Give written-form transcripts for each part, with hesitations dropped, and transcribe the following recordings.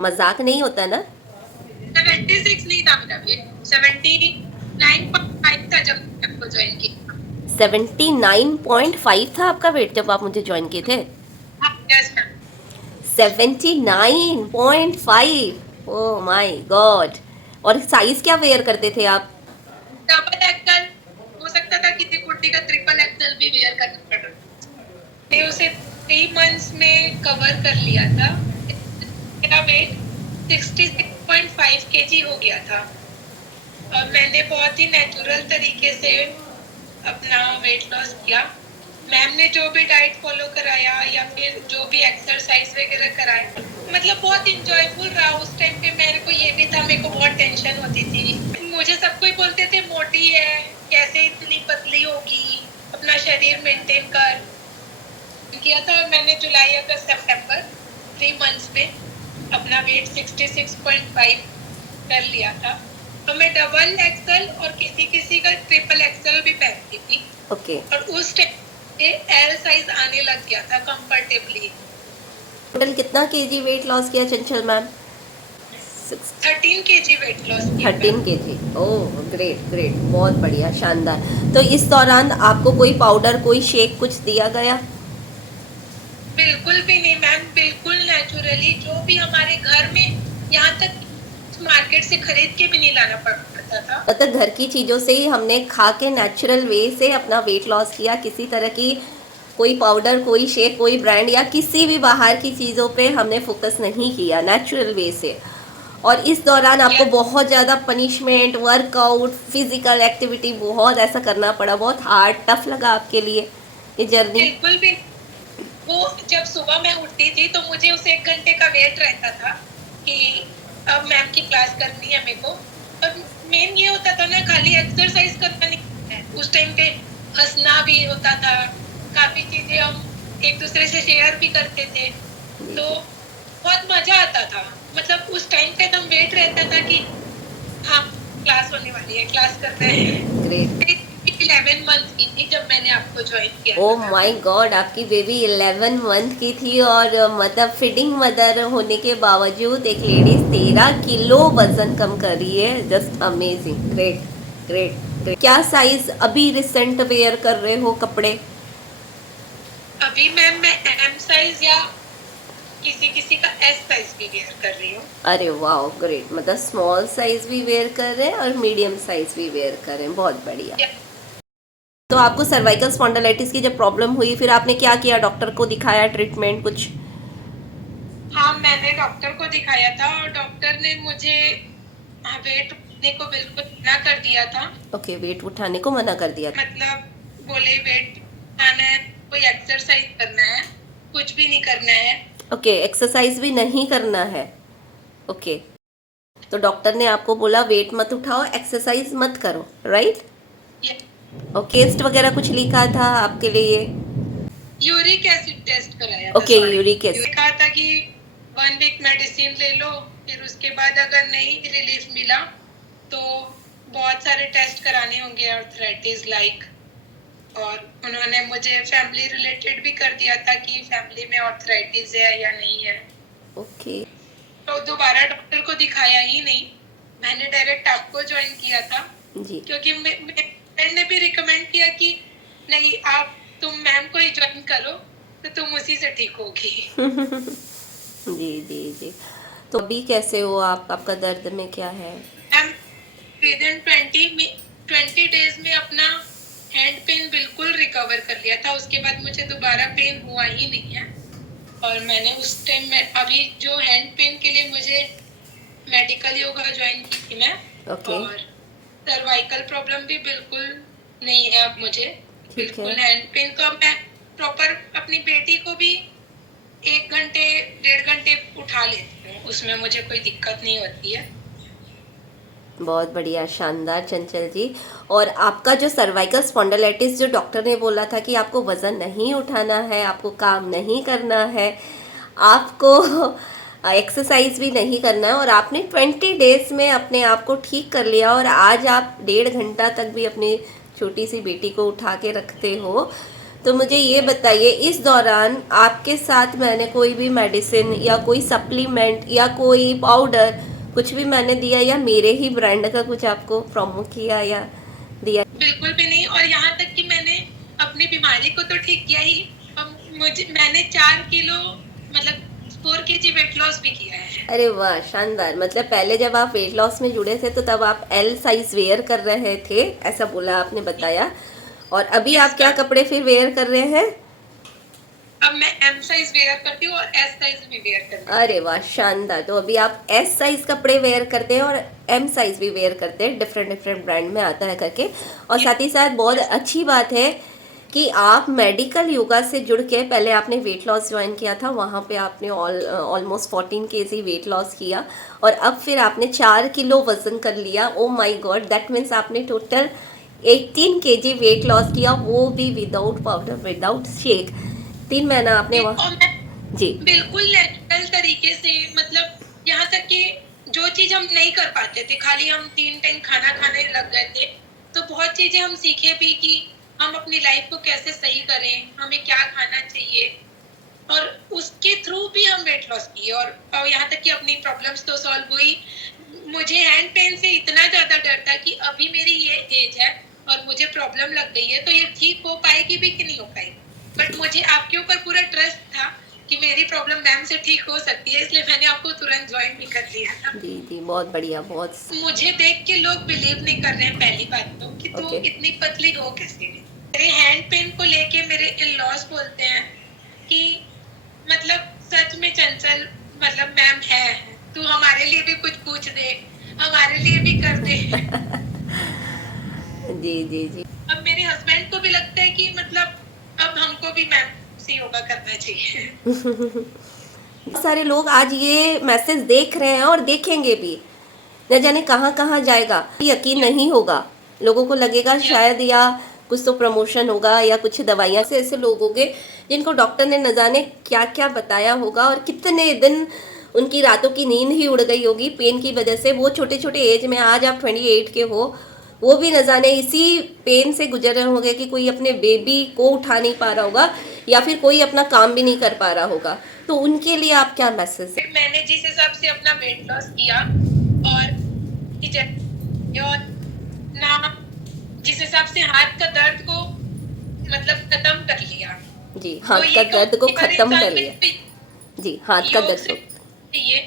मजाक नहीं होता ना? 76 नहीं था मेरा वेट, 79.5 था जब मैंने आपको ज्वाइन किया। 79.5 था आपका वेट जब आप मुझे ज्वाइन किए थे? हाँ, yes ma'am. 79.5? Oh my God! और साइज क्या वेयर करते थे आप? डबल एक्सल, हो सकता था किसी कुर्ती का ट्रिपल एक्सल भी वेयर करना पड़ रहा। मैंने उसे 3 मंथ्स में कवर कर लिया था। मेरा वेट 66.5 केजी हो गया था और मैंने बहुत ही नेचुरल तरीके से अपना वेट लॉस किया। मैम ने जो भी डाइट फॉलो कराया या फिर जो भी एक्सरसाइज वगैरह कराया, मतलब बहुत इंजॉयफुल रहा। उस टाइम पे मेरे को ये भी था, मेरे को बहुत टेंशन होती थी। मुझे सब कोई बोलते थे मोटी है, कैसे इतनी पतली होगी, अपना शरीर मेंटेन कर। किया था और मैंने जुलाई अगस्त सितंबर 3 मंथ्स में अपना वेट 66.5 कर लिया था। तो मैं डबल एक्सल और किसी किसी का ट्रिपल एक्सल भी पहनती थी। ओके। और उस टाइम एल साइज आने लग गया था कंफर्टेबली। टोटल कितना केजी वेट लॉस किया चंचल मैम? 13 केजी वेट लॉस किया था। 13 केजी। ओह ग्रेट ग्रेट, बहुत बढ़िया, शानदार। तो इस दौरान आपको कोई पाउडर, कोई शेक कुछ दिया गया? बिल्कुल भी नहीं मैम, बिल्कुल नेचुरली जो भी हमारे घर में, यहाँ तक मार्केट से खरीद के भी नहीं लाना पड़ता था। मतलब घर की चीज़ों से ही हमने खा के नेचुरल वे से अपना वेट लॉस किया, किसी तरह की कोई पाउडर, कोई शेक, कोई ब्रांड या किसी भी बाहर की चीज़ों पे हमने फोकस नहीं किया, नेचुरल वे से। और इस दौरान आपको यस, बहुत ज़्यादा पनिशमेंट, वर्कआउट, फिजिकल एक्टिविटी बहुत ऐसा करना पड़ा, बहुत हार्ड, टफ लगा आपके लिए ये जर्नी? बिल्कुल भी। वो जब सुबह मैं उठती थी तो मुझे उस 1 घंटे का वेट रहता था कि अब मैम की क्लास करनी है मेरे को। और मेन ये होता था ना, खाली एक्सरसाइज करना नहीं है, उस टाइम पे हंसना भी होता था। काफी चीजें हम एक दूसरे से शेयर भी करते थे, तो बहुत मजा आता था। मतलब उस टाइम पे एकदम वेट रहता था कि हाँ, क्लास होने वाली है, क्लास कर रहे हैं। ग्रेट। 11 मंथ की थी जब मैंने आपको ज्वाइन किया ओ था मैम। माय गॉड, आपकी बेबी 11 मंथ की थी और मतलब फीडिंग मदर होने के बावजूद एक लेडीज 13 किलो वजन कम कर रही है। Just amazing, great great great. क्या साइज अभी रिसेंट वेयर कर रहे हो कपड़े? अभी मैम मैं एम साइज या किसी किसी का एस साइज भी वेयर कर रही हूँ। अरे वाह ग्रेट, मतलब स्मॉल साइज भी वेयर कर रहे हैं और मीडियम साइज भी वेयर कर रहे हैं, बहुत बढ़िया। तो आपको सर्वाइकल स्पॉन्डिलाइटिस की जब प्रॉब्लम हुई फिर आपने क्या किया? डॉक्टर को दिखाया, ट्रीटमेंट कुछ? हाँ, मैंने डॉक्टर को दिखाया था और डॉक्टर ने मुझे वेट उठाने को बिल्कुल मना कर दिया था। ओके, वेट उठाने को मना कर दिया। मतलब बोले वेट उठाना है, कोई एक्सरसाइज करना है, कुछ भी नहीं करना है। ओके, एक्सरसाइज भी नहीं करना है। ओके, तो डॉक्टर ने आपको बोला वेट मत उठाओ, एक्सरसाइज मत करो, राइट? और टेस्ट वगैरह कुछ लिखा था आपके लिए? यूरिक एसिड टेस्ट कराया था, ओके, सॉरी। Uric acid. कहा था कि 1 वीक मेडिसिन ले लो, फिर उसके बाद अगर नहीं रिलीफ मिला तो बहुत सारे टेस्ट कराने होंगे, आर्थराइटिस लाइक। और उन्होंने मुझे फैमिली रिलेटेड भी कर दिया था कि फैमिली में आर्थराइटिस है या नहीं है। ओके। तो दोबारा डॉक्टर को दिखाया ही नहीं, मैंने डायरेक्ट आपको ज्वाइन किया था। जी। क्योंकि मेरे फ्रेंड ने भी रिकमेंड किया कि नहीं, आप तुम मैम को ही ज्वाइन करो तो तुम उसी से ठीक होगी। जी जी जी। तो अभी कैसे हो आप? आपका दर्द में क्या है? मैम विद इन 20 डेज में अपना हैंड पेन बिल्कुल रिकवर कर लिया था। उसके बाद मुझे दोबारा पेन हुआ ही नहीं है। और मैंने उस टाइम में अभी जो हैंड पेन के लिए मुझे मेडिकल योगा ज्वाइन की थी मैं। ओके। और सर्वाइकल प्रॉब्लम भी बिल्कुल नहीं है अब मुझे। ठीक है। बिल्कुल हैंड पेन तो अब मैं प्रॉपर अपनी बेटी को भी 1 घंटे 1.5 घंटे उठा लेती हूँ, उसमें मुझे कोई दिक्कत नहीं होती है। बहुत बढ़िया, शानदार चंचल जी। और आपका जो सर्वाइकल स्पॉन्डिलाइटिस, जो डॉक्टर ने बोला था कि आपको वज़न नहीं उठाना है, आपको काम नहीं करना है, आपको एक्सरसाइज भी नहीं करना है, और आपने 20 डेज में अपने आप को ठीक कर लिया और आज आप 1.5 घंटा तक भी अपनी छोटी सी बेटी को उठा के रखते हो, तो मुझे ये बताइए, इस दौरान आपके साथ मैंने कोई भी मेडिसिन या कोई सप्लीमेंट या कोई पाउडर कुछ भी मैंने दिया, या मेरे ही ब्रांड का कुछ आपको प्रोमो किया या दिया? बिल्कुल भी नहीं। और यहाँ तक कि मैंने अपनी बीमारी को तो ठीक किया ही, मैंने 4 किलो मतलब 4 kg वेट लॉस भी किया है। अरे वाह, शानदार। मतलब पहले जब आप वेट लॉस में जुड़े थे तो तब आप एल साइज वेयर कर रहे थे, ऐसा बोला आपने बताया। और अभी Yes, आप क्या ma'am. कपड़े फिर वेयर कर रहे हैं? अब मैं एम साइज वेयर करती हूँ और एस साइज भी वेयर करती हूँ। अरे वाह, शानदार। तो अभी आप एस साइज कपड़े वेयर करते हैं और एम साइज भी वेयर करते हैं, डिफरेंट डिफरेंट ब्रांड में आता है करके। और साथ ही साथ बहुत अच्छी बात है कि आप मेडिकल योगा से जुड़ के, पहले आपने वेट लॉस ज्वाइन किया था, वहाँ पे आपने ऑलमोस्ट 14 kg वेट लॉस किया, और अब फिर आपने 4 किलो वजन कर लिया। Oh my God, that means आपने टोटल 18 kg वेट लॉस किया, वो भी विदाउट पाउडर, विदाउट शेक। 3 महीना आपने वहाँ। और मैं जी बिल्कुल नेचुरल तरीके से, मतलब यहाँ तक कि जो चीज हम नहीं कर पाते थे, खाली हम 3 टाइम खाना खाने लग गए थे, तो बहुत चीजें हम सीखे भी कि हम अपनी लाइफ को कैसे सही करें, हमें क्या खाना चाहिए, और उसके थ्रू भी हम वेट लॉस किए। और यहाँ तक कि अपनी प्रॉब्लम्स तो सॉल्व हुई। मुझे हैंड पेन से इतना ज्यादा डर था कि अभी मेरी ये एज है और मुझे प्रॉब्लम लग गई है, तो ये ठीक हो पाएगी भी कि नहीं हो पाएगी। बट मुझे आपके ऊपर पूरा ट्रस्ट था कि मेरी प्रॉब्लम मैम से ठीक हो सकती है, इसलिए मैंने आपको तुरंत ज्वाइन भी कर लिया था। जी जी, बहुत बढ़िया, बहुत। मुझे देख के लोग बिलीव नहीं कर रहे हैं, पहली बात तो कि तू Okay. इतनी पतली हो कैसे। मेरे हैंड पेन को लेके मेरे इन लॉस बोलते हैं कि मतलब सच में चंचल, मतलब मैम है, तू हमारे लिए भी कुछ पूछ दे, हमारे लिए भी कर दे। जी जी जी। अब मेरे हस्बैंड को भी लगता है कि मतलब अब हमको भी मैम से योगा करना चाहिए। बहुत सारे लोग आज ये मैसेज देख रहे हैं और देखेंगे भी, न जाने कहाँ कहाँ जाएगा, यकीन नहीं होगा। लोगों को लगेगा शायद या कुछ तो प्रमोशन होगा या कुछ दवाइयाँ से। ऐसे लोग होंगे जिनको डॉक्टर ने न जाने क्या क्या बताया होगा, और कितने दिन उनकी रातों की नींद ही उड़ गई होगी पेन की वजह से। वो छोटे छोटे एज में, आज आप 28 के हो, वो भी न जाने इसी पेन से गुजर रहे होंगे कि कोई अपने बेबी को उठा नहीं पा रहा होगा, या फिर कोई अपना काम भी नहीं कर पा रहा होगा। तो उनके लिए आप क्या मैसेज है? मैंने जिस हिसाब से अपना वेट लॉस किया और ना जिस हिसाब से हाथ का दर्द को मतलब खत्म कर लिया। जी, हाथ का दर्द को खत्म कर लिया। जी, हाथ का दर्द को। ये,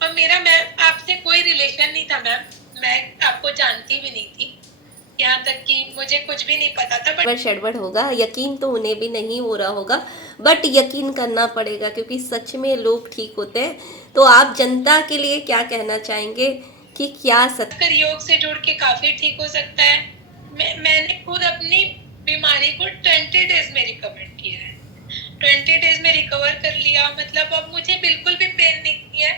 और मेरा मैम आपसे कोई रिलेशन नहीं था मैम, मैं आपको जानती भी नहीं थी, यहाँ तक कि मुझे कुछ भी नहीं पता था। बट शड़बड़ होगा, यकीन तो उन्हें भी नहीं हो रहा होगा, बट यकीन करना पड़ेगा क्योंकि सच में लोग ठीक होते हैं। तो आप जनता के लिए क्या कहना चाहेंगे कि क्या अगर योग से जुड़ के काफी ठीक हो सकता है। मैंने खुद अपनी बीमारी को 20 डेज में रिकवर किया है, 20 डेज में रिकवर कर लिया। मतलब अब मुझे बिल्कुल भी पेन नहीं है।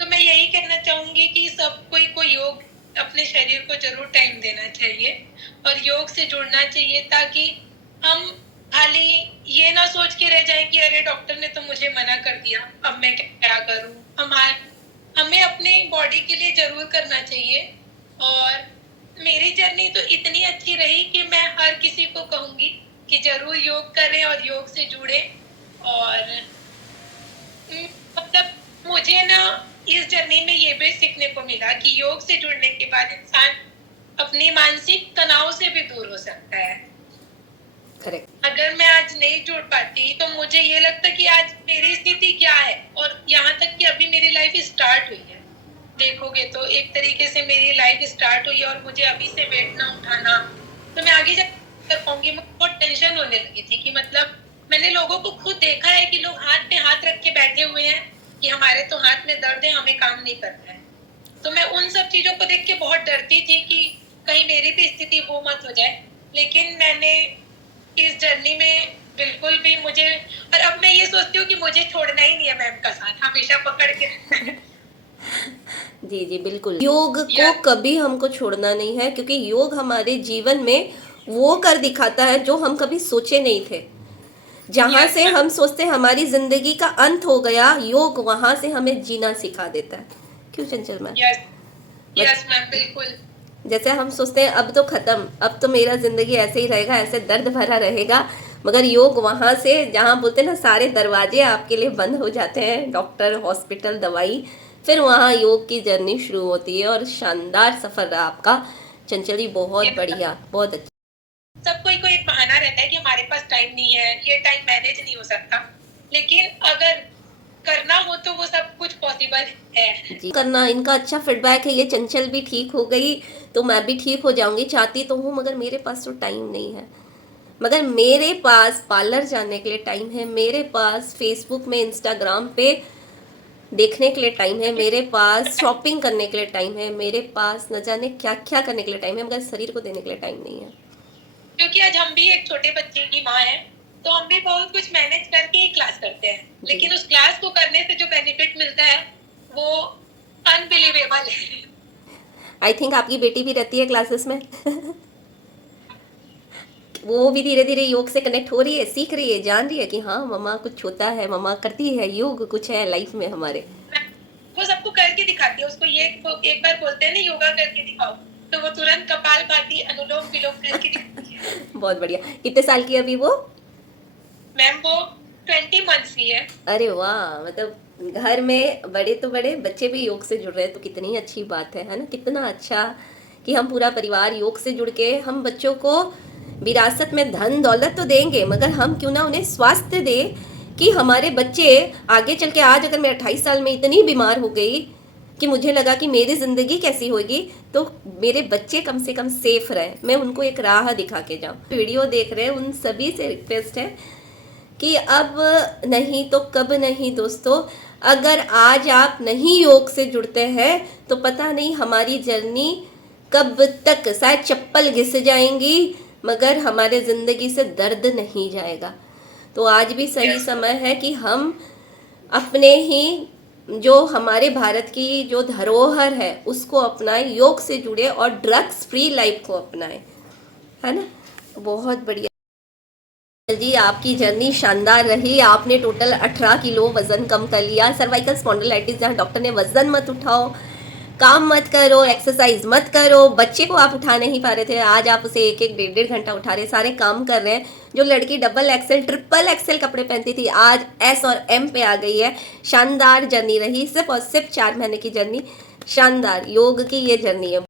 तो मैं यही कहना चाहूंगी कि सब कोई को योग, अपने शरीर को जरूर टाइम देना चाहिए और योग से जुड़ना चाहिए, ताकि हम खाली ये ना सोच के रह जाएं कि अरे डॉक्टर ने तो मुझे मना कर दिया, अब मैं क्या करूं। हमें अपने बॉडी के लिए जरूर करना चाहिए। और मेरी जर्नी तो इतनी अच्छी रही कि मैं हर किसी को कहूंगी कि जरूर योग करें और योग से जुड़े। और मतलब मुझे ना इस जर्नी में ये भी सीखने को मिला कि योग से जुड़ने के बाद इंसान अपनी मानसिक तनाव से भी दूर हो सकता है। करेक्ट। अगर मैं आज नहीं जुड़ पाती तो मुझे ये लगता कि आज मेरी स्थिति क्या है। और यहाँ तक कि अभी मेरी लाइफ स्टार्ट हुई है, देखोगे तो एक तरीके से मेरी लाइफ स्टार्ट हुई है, और मुझे अभी से वेट ना उठाना तो मैं आगे जाकर कर पाऊंगी। मुझे बहुत टेंशन होने लगी थी कि मतलब मैंने लोगों को खुद देखा है कि लोग हाथ पे हाथ रख के बैठे हुए हैं कि हमारे तो हाथ में दर्द है, हमें काम नहीं करना है। तो मैं उन सब चीजों को देख के बहुत डरती थी कि कहीं मेरी भी स्थिति वो मत हो जाए। लेकिन मैंने इस जर्नी में बिल्कुल भी मुझे, और अब मैं ये सोचती हूँ कि मुझे छोड़ना ही नहीं है मैम का साथ, हमेशा पकड़ के रखना है। जी जी, बिल्कुल। योग को कभी हमको छोड़ना नहीं है, क्योंकि योग हमारे जीवन में वो कर दिखाता है जो हम कभी सोचे नहीं थे। जहाँ से हम सोचते हमारी जिंदगी का अंत हो गया, योग वहां से हमें जीना सिखा देता है। क्यों चंचल मैम? यस मैम, बिल्कुल। जैसे हम सोचते हैं अब तो खत्म, अब तो मेरा जिंदगी ऐसे ही रहेगा, ऐसे दर्द भरा रहेगा, मगर योग वहाँ से जहाँ बोलते हैं ना सारे दरवाजे आपके लिए बंद हो जाते हैं, डॉक्टर, हॉस्पिटल, दवाई, फिर वहाँ योग की जर्नी शुरू होती है। और शानदार सफ़र रहा आपका चंचल जी, बहुत बढ़िया, बहुत अच्छा। सब कोई को एक बहाना रहता है कि हमारे पास टाइम नहीं है, ये टाइम मैनेज नहीं हो सकता, लेकिन अगर करना हो तो वो सब कुछ पॉसिबल है। जी करना, इनका अच्छा फीडबैक है। ये चंचल भी ठीक हो गई तो मैं भी ठीक हो जाऊंगी, चाहती तो हूँ मगर मेरे पास तो टाइम नहीं है। मगर मेरे पास पार्लर जाने के लिए टाइम है, मेरे पास फेसबुक में, इंस्टाग्राम पे देखने के लिए टाइम है, मेरे पास शॉपिंग करने के लिए टाइम है, मेरे पास न जाने क्या क्या करने के लिए टाइम है, मगर शरीर को देने के लिए टाइम नहीं है। क्योंकि आज हम भी एक छोटे बच्चे की माँ है, तो हम भी बहुत कुछ मैनेज करके ही क्लास करते हैं, लेकिन उस क्लास को करने से जो बेनिफिट मिलता है वो अनबिलीवेबल है। आई थिंक आपकी बेटी भी रहती है क्लासेस में वो भी धीरे धीरे योग से कनेक्ट हो रही है, सीख रही है, जान रही है कि हाँ मम्मा कुछ होता है, मम्मा करती है योग, कुछ है लाइफ में हमारे। वो सबको करके दिखाती है, उसको ये एक बार बोलते हैं ना योगा करके दिखाओ, तो वो तुरंत कपालभाति, अनुलोम विलोम करके दिखाती है। बहुत बढ़िया। कितने साल की है अभी वो? मैम वो 20 मंथ्स की है। अरे वाह, मतलब घर में बड़े तो बड़े बच्चे भी योग से जुड़ रहे हैं, तो कितनी अच्छी बात है ना? कितना अच्छा कि हम पूरा परिवार योग से जुड़ के हम बच्चों को विरासत में धन दौलत तो देंगे, मगर हम क्यों ना उन्हें स्वास्थ्य दे कि हमारे बच्चे आगे चल के, आज अगर मैं 28 साल में इतनी बीमार हो गई कि मुझे लगा कि मेरी ज़िंदगी कैसी होगी, तो मेरे बच्चे कम से कम सेफ रहे, मैं उनको एक राह दिखा के जाऊँ। वीडियो देख रहे हैं उन सभी से रिक्वेस्ट है कि अब नहीं तो कब नहीं दोस्तों, अगर आज आप नहीं योग से जुड़ते हैं तो पता नहीं हमारी जर्नी कब तक, शायद चप्पल घिस जाएंगी मगर हमारे ज़िंदगी से दर्द नहीं जाएगा। तो आज भी सही समय है कि हम अपने ही जो हमारे भारत की जो धरोहर है उसको अपनाएं, योग से जुड़े और ड्रग्स फ्री लाइफ को अपनाएं, है ना? बहुत बढ़िया जी, आपकी जर्नी शानदार रही। आपने टोटल 18 किलो वजन कम कर लिया। सर्वाइकल स्पॉन्डिलाइटिस जहाँ डॉक्टर ने वजन मत उठाओ, काम मत करो, एक्सरसाइज मत करो, बच्चे को आप उठा नहीं पा रहे थे, आज आप उसे एक एक डेढ़ डेढ़ घंटा उठा रहे, सारे काम कर रहे हैं। जो लड़की डबल एक्सेल ट्रिपल एक्सेल कपड़े पहनती थी आज एस और एम पे आ गई है। शानदार जर्नी रही, सिर्फ और सिर्फ 4 महीने की जर्नी, शानदार योग की ये जर्नी है।